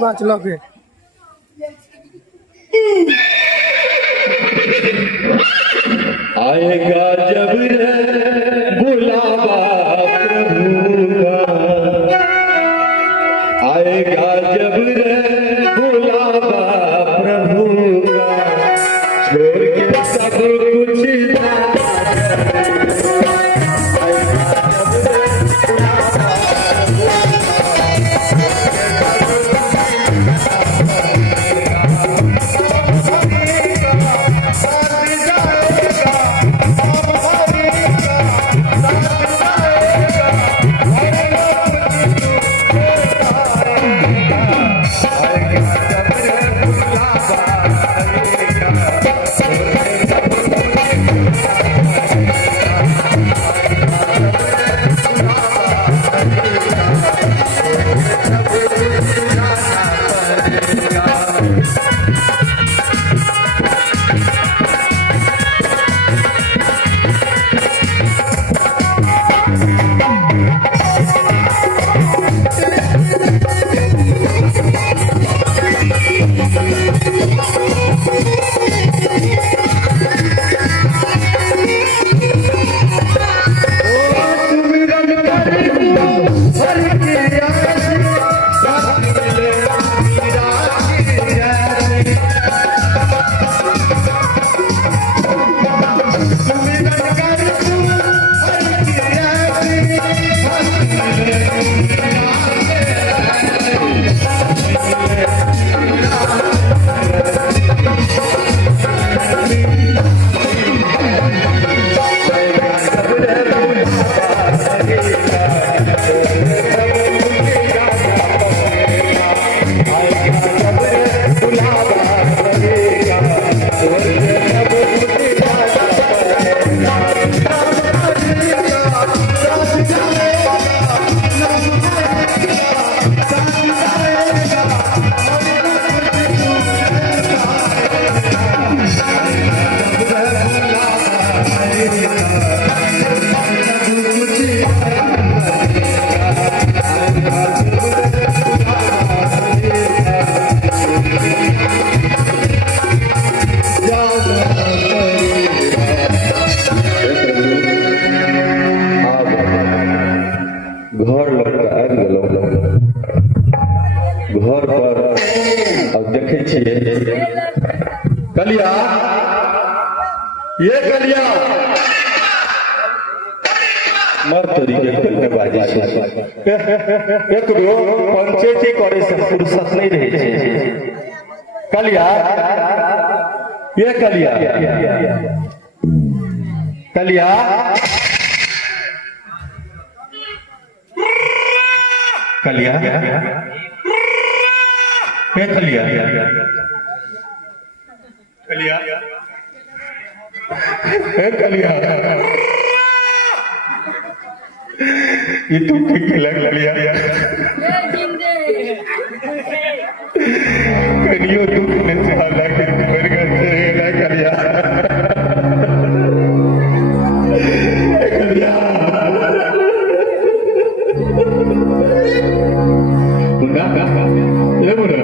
पाँच लगे आएगा जब रे बुलावा प्रभु का, आएगा जब रे बुलावा प्रभु का, छोड़ के सब कुछ घर लड़का आबि गेलहुँ घर पर। अब देखे छियै कलिया, ये कलिया मर तोरी के खेलने बाजी छै, एकरो पंचायती करे से फुर्सत नहीं रहे छै। कलिया, ये कलिया, कलिया कलिया, ये कलिया, कलिया, ये कलिया, ये तू क्या कलिया, कलियो तू कितने साल के बरगर से कलिया, कलिया ये बोला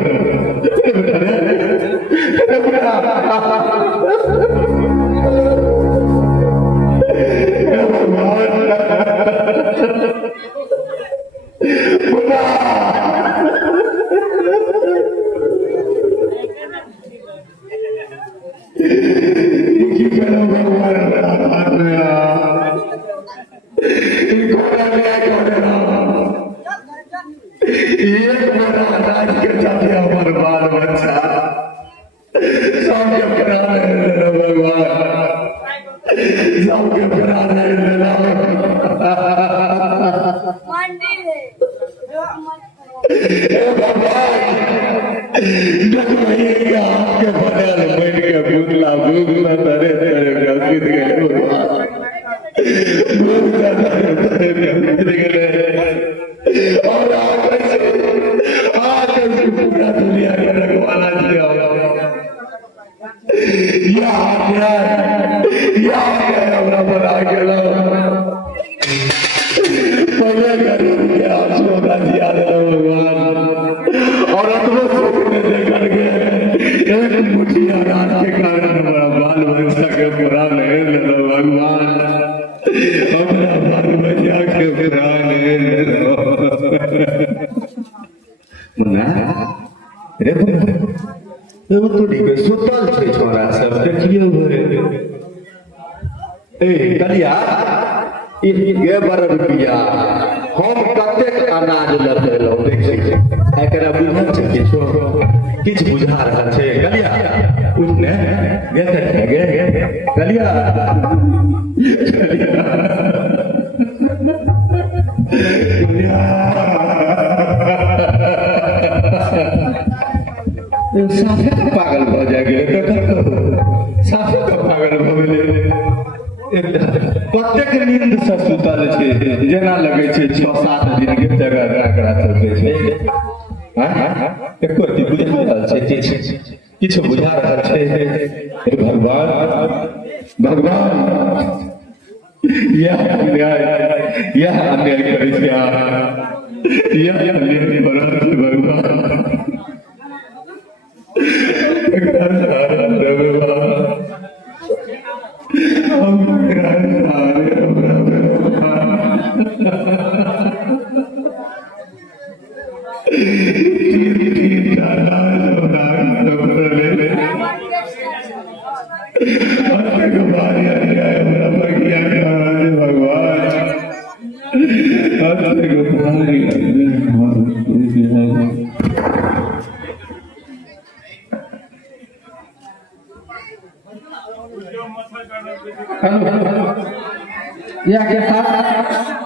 और लेकर गए एक मुठिया रात के कारण हमारा बाल बच्चा के बुरा नहीं ले भगवान, हमारा बाल बच्चा के बुरा नहीं ले मुन्ना रे वो तो ठीक है सुतल छे छोरा सब देखियो घरे ए कलिया ये 12 रुपया हम कतेक अनाज लतेलो देखि एकरा बुझल छै किछ बुझा रहल छै कलिया उसने गे कलिया साफे पागल भ जाए साफे पागल भ गेले कतेक नींद से सुतल छै जेना लगे छै 6-7 दिन के जगह एकरा चलते छै हां एको की बुझा रहल छै किछ बुझा रहल छै हे भगवान यह अन्याय करै छै यह अन्याय बरत भगवान या के साथ